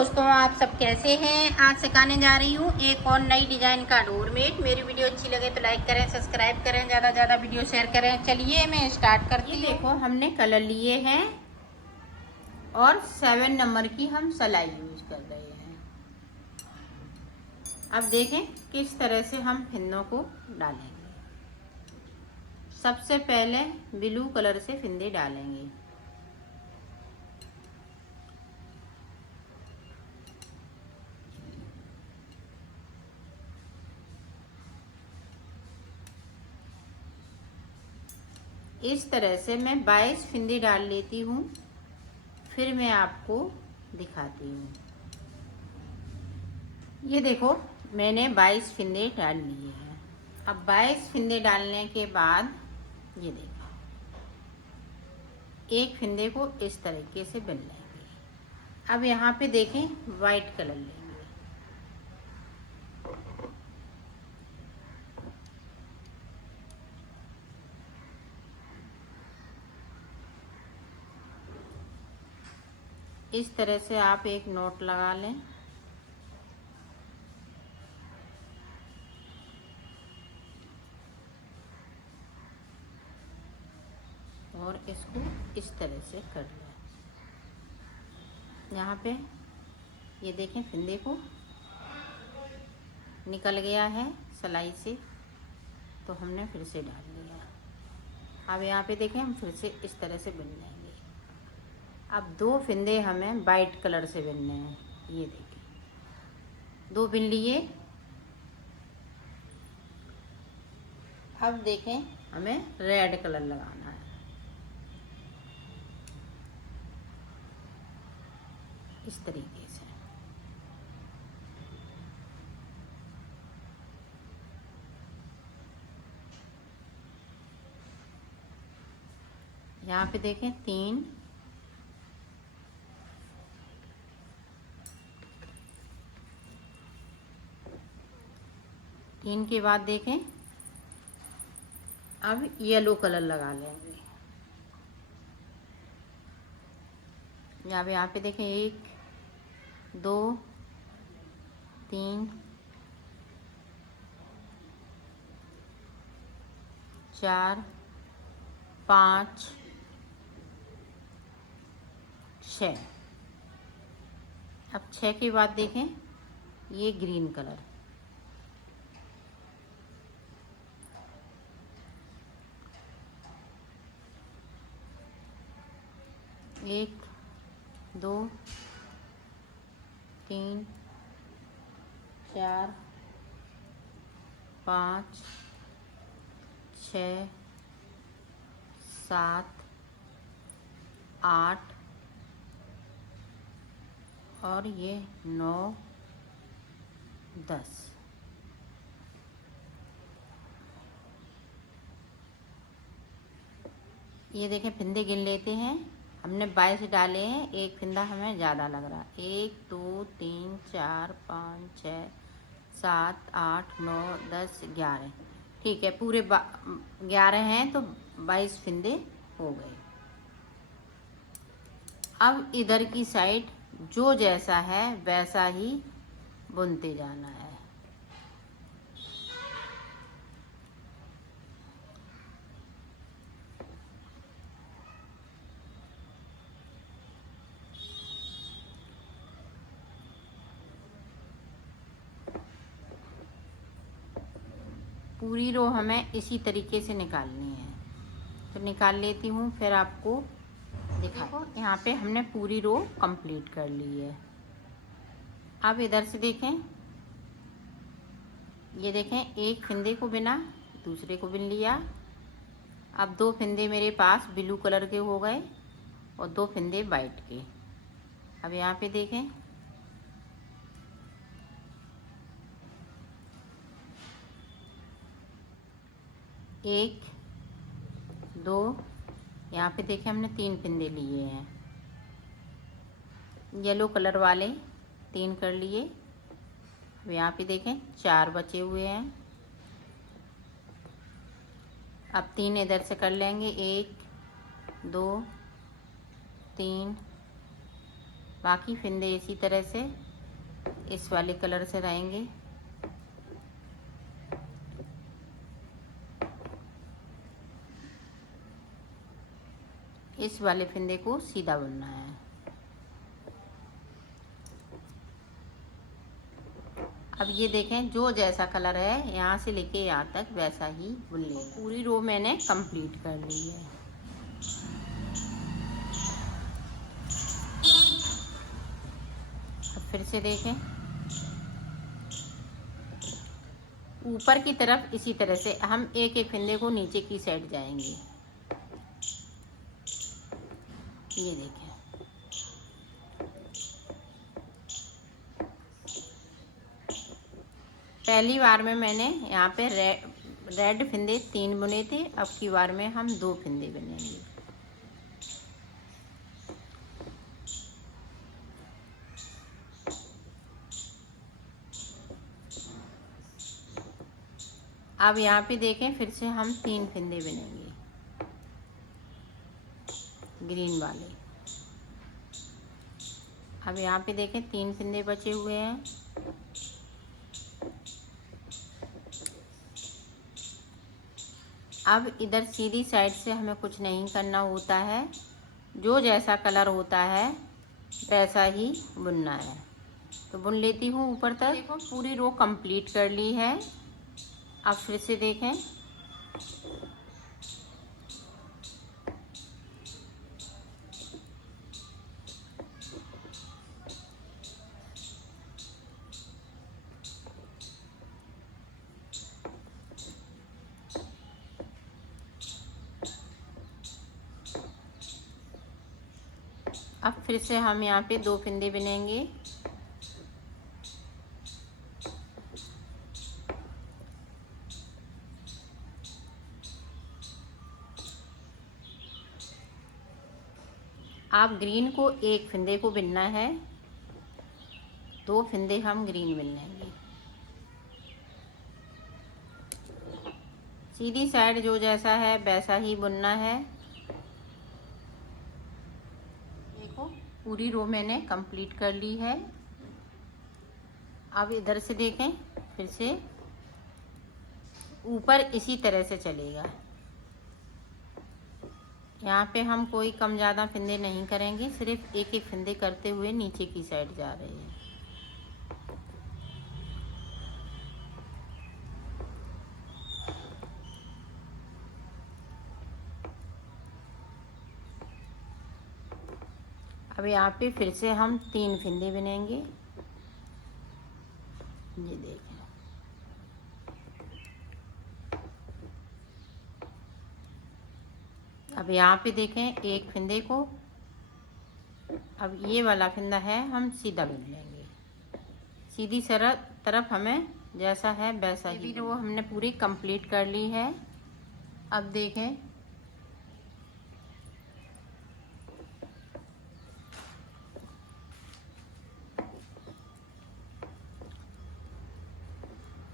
दोस्तों, आप सब कैसे हैं। आज सिखाने जा रही हूँ एक और नई डिजाइन का डोरमेट। मेरी वीडियो अच्छी लगे तो लाइक करें, सब्सक्राइब करें, ज़्यादा से ज़्यादा वीडियो शेयर करें। चलिए मैं स्टार्ट करती हूँ। देखो हमने कलर लिए हैं और 7 नंबर की हम सिलाई यूज कर रहे हैं। अब देखें किस तरह से हम फिंदों को डालेंगे। सबसे पहले ब्लू कलर से फिंदे डालेंगे। इस तरह से मैं 22 फिंदे डाल लेती हूँ, फिर मैं आपको दिखाती हूँ। ये देखो मैंने 22 फिंदे डाल लिए हैं। अब 22 फिंदे डालने के बाद ये देखो एक फिंदे को इस तरीके से बिन लेंगे। अब यहाँ पे देखें वाइट कलर लेंगे। इस तरह से आप एक नोट लगा लें। और इसको इस तरह से कर लें। यहाँ पे ये देखें फिंदे को निकल गया है सिलाई से, तो हमने फिर से डाल लिया। अब यहाँ पे देखें हम फिर से इस तरह से बिन लेंगे। अब 2 फिंदे हमें वाइट कलर से बिनने हैं। ये देखें 2 बिन लिए। अब देखें हमें रेड कलर लगाना है। इस तरीके से यहाँ पे देखें 3 के बाद देखें अब येलो कलर लगा लेंगे। यहाँ पे देखें 1 2 3 4 5 6। अब 6 के बाद देखें ये ग्रीन कलर। एक 2 3 4 5 6 7 8 और ये 9 10। ये देखें फिंदे गिन लेते हैं। हमने 22 डाले हैं, एक फिंदा हमें ज़्यादा लग रहा। 1 2 3 4 5 6 7 8 9 10 11। ठीक है, पूरे 11 हैं तो 22 फिंदे हो गए। अब इधर की साइड जो जैसा है वैसा ही बुनते जाना है। पूरी रो हमें इसी तरीके से निकालनी है, तो निकाल लेती हूँ फिर आपको देखो। यहाँ पे हमने पूरी रो कंप्लीट कर ली है। अब इधर से देखें, ये देखें एक फिंदे को बिना, दूसरे को बिन लिया। अब 2 फिंदे मेरे पास ब्लू कलर के हो गए और 2 फिंदे वाइट के। अब यहाँ पे देखें एक 2, यहाँ पे देखें हमने 3 फिंदे लिए हैं। येलो कलर वाले 3 कर लिए। अब यहाँ पे देखें 4 बचे हुए हैं। अब 3 इधर से कर लेंगे। 1 2 3 बाकी फिंदे इसी तरह से इस वाले कलर से रहेंगे। इस वाले फिंदे को सीधा बुनना है। अब ये देखें, जो जैसा कलर है यहाँ से लेके यहाँ तक वैसा ही बुन लेंगे। पूरी रो मैंने कंप्लीट कर ली है। अब फिर से देखें, ऊपर की तरफ इसी तरह से हम एक एक फिंदे को नीचे की साइड जाएंगे। ये देखें, पहली बार में मैंने यहाँ पे रेड फिंदे 3 बुने थे। अब की बार में हम 2 फिंदे बुनेंगे। अब यहाँ पे देखें, फिर से हम 3 फिंदे बुनेंगे ग्रीन वाले। अब यहाँ पे देखें 3 फिंदे बचे हुए हैं। अब इधर सीधी साइड से हमें कुछ नहीं करना होता है, जो जैसा कलर होता है वैसा ही बुनना है। तो बुन लेती हूँ ऊपर तक। देखो, पूरी रो कंप्लीट कर ली है। अब फिर से देखें, अब फिर से हम यहाँ पे 2 फिंदे बुनेंगे। आप ग्रीन को 1 फिंदे को बुनना है, 2 फिंदे हम ग्रीन बुन लेंगे। सीधी साइड जो जैसा है वैसा ही बुनना है। देखो, पूरी रो मैंने कंप्लीट कर ली है। अब इधर से देखें, फिर से ऊपर इसी तरह से चलेगा। यहाँ पे हम कोई कम ज़्यादा फिंदे नहीं करेंगे, सिर्फ एक एक फिंदे करते हुए नीचे की साइड जा रहे हैं। अब यहाँ पे फिर से हम 3 फिंदे बुनेंगे। ये देखें, अब यहाँ पे देखें एक फिंदे को, अब ये वाला फिंदा है हम सीधा बुन लेंगे। सीधी तरफ हमें जैसा है वैसा ही। रो हमने पूरी कंप्लीट कर ली है। अब देखें,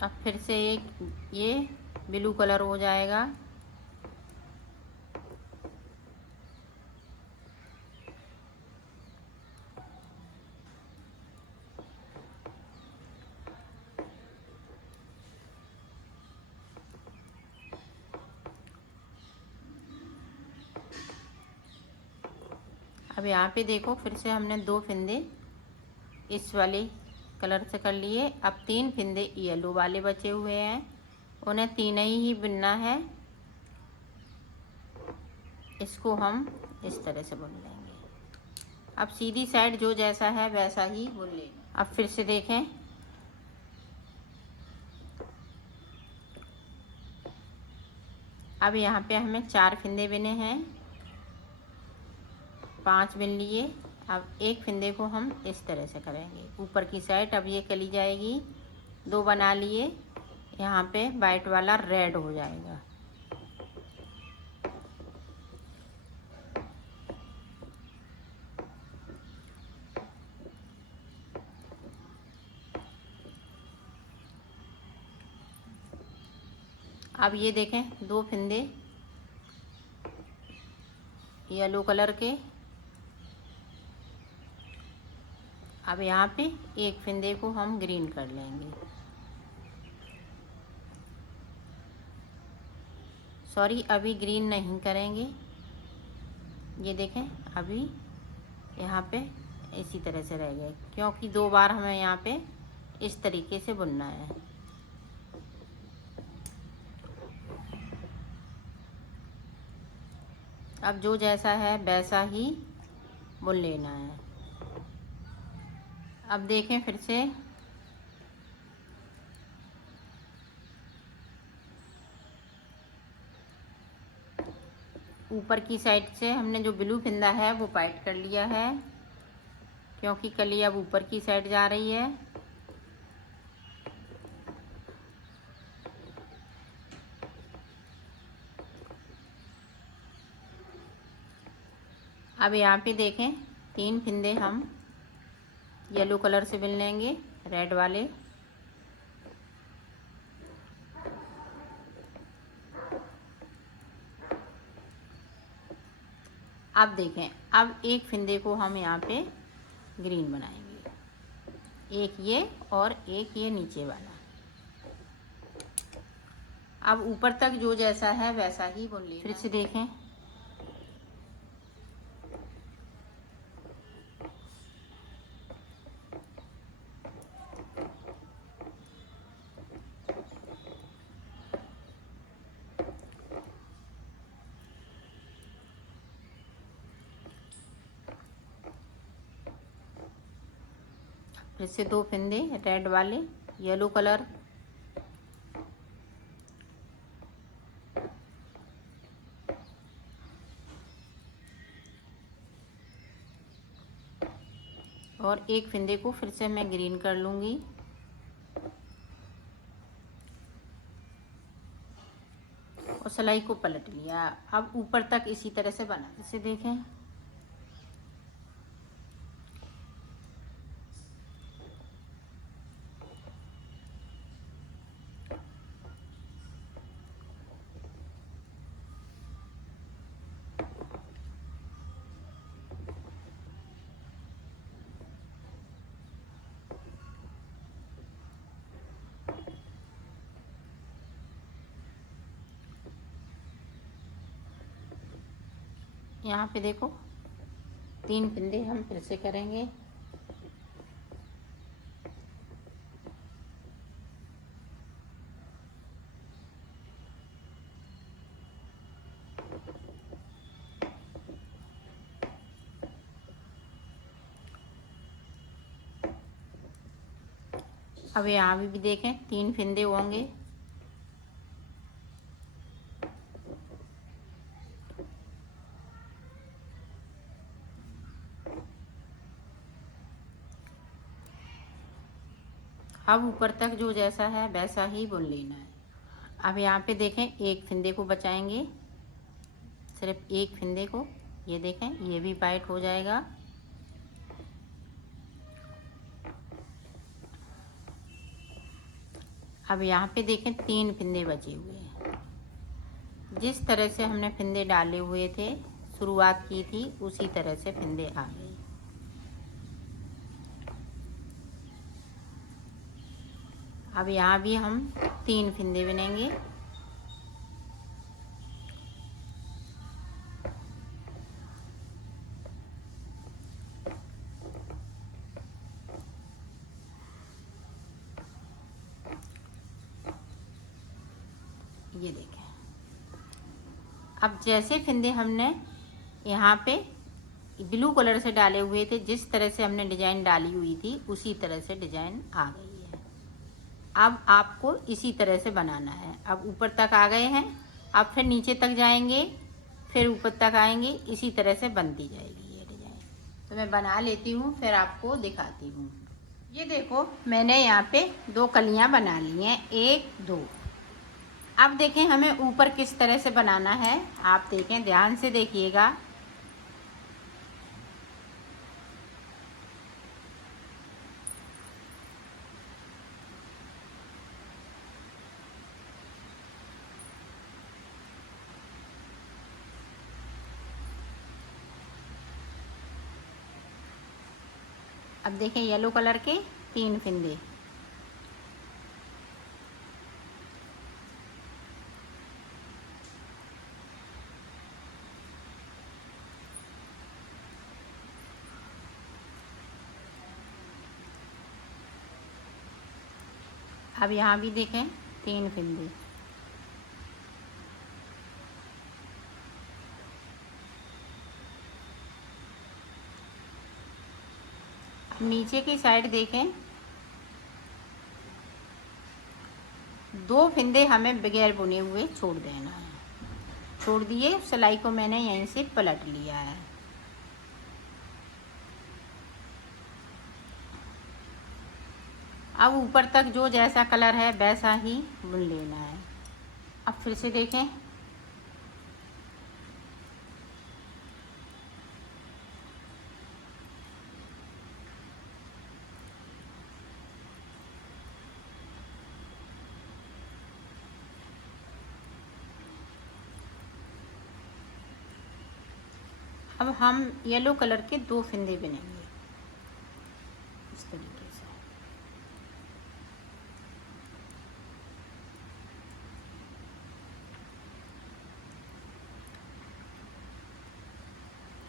अब फिर से एक ये ब्लू कलर हो जाएगा। अब यहाँ पे देखो, फिर से हमने 2 फिंदे इस वाले कलर से कर लिए। अब 3 फिंदे येलो वाले बचे हुए हैं, उन्हें 3 ही बुनना है। इसको हम इस तरह से बुन लेंगे। अब सीधी साइड जो जैसा है वैसा ही बुन लेंगे। अब फिर से देखें, अब यहाँ पे हमें 4 फिंदे बुने हैं, 5 बुन लिए। अब एक फिंदे को हम इस तरह से करेंगे ऊपर की साइड। अब ये चली जाएगी, 2 बना लिए। यहाँ पे वाइट वाला रेड हो जाएगा। अब ये देखें, 2 फिंदे येलो कलर के, अब यहाँ पे एक फिंदे को हम ग्रीन कर लेंगे, सॉरी अभी ग्रीन नहीं करेंगे। ये देखें अभी यहाँ पे इसी तरह से रह गए, क्योंकि 2 बार हमें यहाँ पे इस तरीके से बुनना है। अब जो जैसा है वैसा ही बुन लेना है। अब देखें फिर से ऊपर की साइड से हमने जो ब्लू फिंदा है वो पाइट कर लिया है, क्योंकि कली अब ऊपर की साइड जा रही है। अब यहाँ पे देखें 3 फिंदे हम येलो कलर से बुन लेंगे, रेड वाले। अब देखें अब एक फिंदे को हम यहाँ पे ग्रीन बनाएंगे, एक ये और एक ये नीचे वाला। अब ऊपर तक जो जैसा है वैसा ही बुन लेना। फिर से देखें फिर से 2 फिंदे रेड वाले, येलो कलर, और एक फिंदे को फिर से मैं ग्रीन कर लूँगी। और सिलाई को पलट लिया। अब ऊपर तक इसी तरह से बना, इसे देखें यहाँ पे देखो 3 फिंदे हम फिर से करेंगे। अब यहाँ भी देखें 3 फिंदे होंगे। अब ऊपर तक जो जैसा है वैसा ही बुन लेना है। अब यहाँ पे देखें एक फिंदे को बचाएंगे, सिर्फ एक फिंदे को। ये देखें ये भी पाइट हो जाएगा। अब यहाँ पे देखें 3 फिंदे बचे हुए हैं। जिस तरह से हमने फिंदे डाले हुए थे, शुरुआत की थी, उसी तरह से फिंदे आ गए। अब यहाँ भी हम 3 फिंदे बुनेंगे। ये देखें अब जैसे फिंदे हमने यहाँ पे ब्लू कलर से डाले हुए थे, जिस तरह से हमने डिजाइन डाली हुई थी उसी तरह से डिजाइन आ गई है। अब आपको इसी तरह से बनाना है। अब ऊपर तक आ गए हैं, अब फिर नीचे तक जाएंगे, फिर ऊपर तक आएंगे, इसी तरह से बनती जाएगी ये डिजाइन। तो मैं बना लेती हूँ फिर आपको दिखाती हूँ। ये देखो मैंने यहाँ पे 2 कलियाँ बना ली हैं, 1 2। अब देखें हमें ऊपर किस तरह से बनाना है, आप देखें ध्यान से देखिएगा। अब देखें येलो कलर के 3 फिंदे। अब यहाँ भी देखें 3 फिंदे। नीचे की साइड देखें 2 फिंदे हमें बगैर बुने हुए छोड़ देना है। छोड़ दिए, सिलाई को मैंने यहीं से पलट लिया है। अब ऊपर तक जो जैसा कलर है वैसा ही बुन लेना है। अब फिर से देखें, अब हम येलो कलर के 2 फिंदे बुनेंगे इस तरीके से।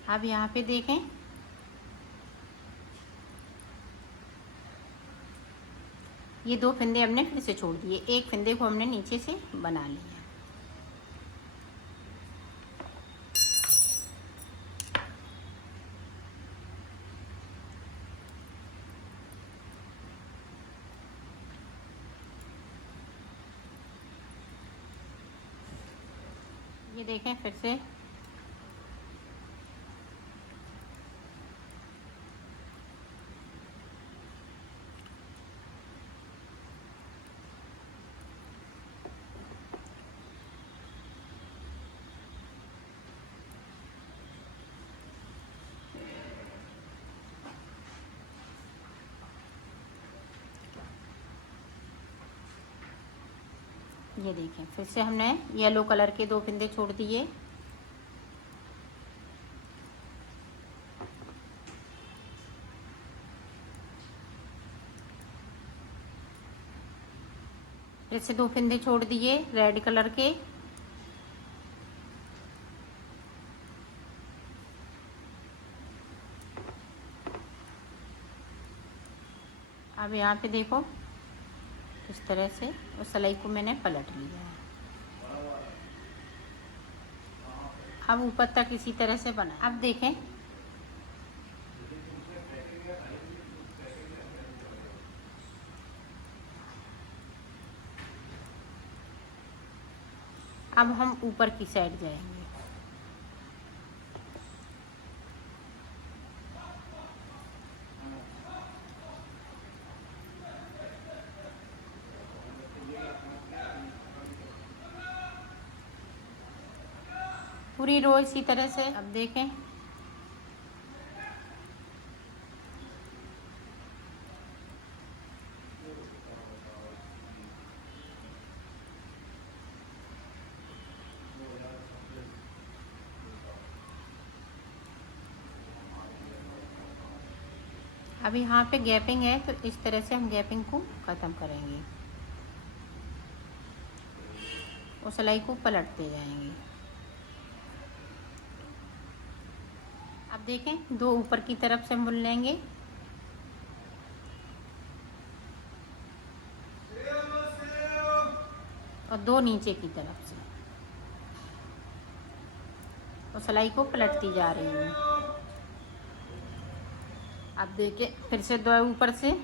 अब यहाँ पे देखें ये 2 फिंदे हमने फिर से छोड़ दिए, 1 फिंदे को हमने नीचे से बना लिया। ये देखें फिर से ये देखें फिर से हमने येलो कलर के 2 फिंदे छोड़ दिए। फिर से 2 फिंदे छोड़ दिए रेड कलर के। अब यहाँ पे देखो इस तरह से उस सिलाई को मैंने पलट लिया है। अब ऊपर तक इसी तरह से बना। अब देखें अब हम ऊपर की साइड जाएंगे। पूरी रो इसी तरह से। अब देखें अब यहाँ पे गैपिंग है तो इस तरह से हम गैपिंग को ख़त्म करेंगे और सिलाई को पलटते जाएंगे। अब देखें 2 ऊपर की तरफ से बुन लेंगे और 2 नीचे की तरफ से और सिलाई को पलटती जा रही हूँ। अब देखें फिर से 2 ऊपर से।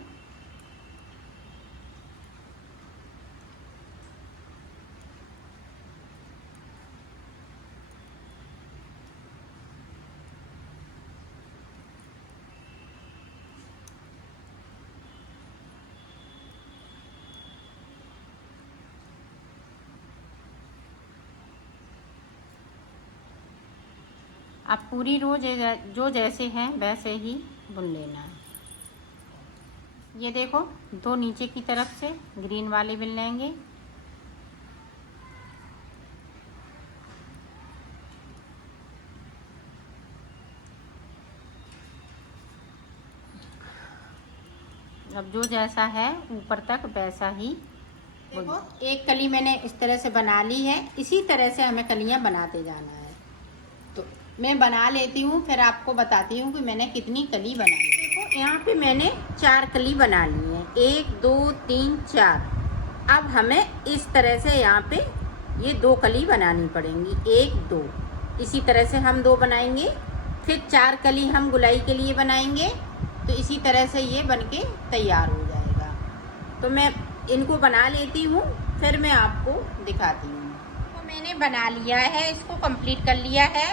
अब पूरी रो जो जैसे हैं वैसे ही बुन लेना है। ये देखो 2 नीचे की तरफ से ग्रीन वाले बुन लेंगे। अब जो जैसा है ऊपर तक वैसा ही। देखो एक कली मैंने इस तरह से बना ली है, इसी तरह से हमें कलियां बनाते जाना है। तो मैं बना लेती हूँ, फिर आपको बताती हूँ कि मैंने कितनी कली बनाई। देखो यहाँ पे मैंने 4 कली बना ली है, 1 2 3 4। अब हमें इस तरह से यहाँ पे ये 2 कली बनानी पड़ेंगी, 1 2। इसी तरह से हम 2 बनाएंगे, फिर 4 कली हम गुलाई के लिए बनाएंगे। तो इसी तरह से ये बनके तैयार हो जाएगा। तो मैं इनको बना लेती हूँ, फिर मैं आपको दिखाती हूँ। तो मैंने बना लिया है, इसको कंप्लीट कर लिया है।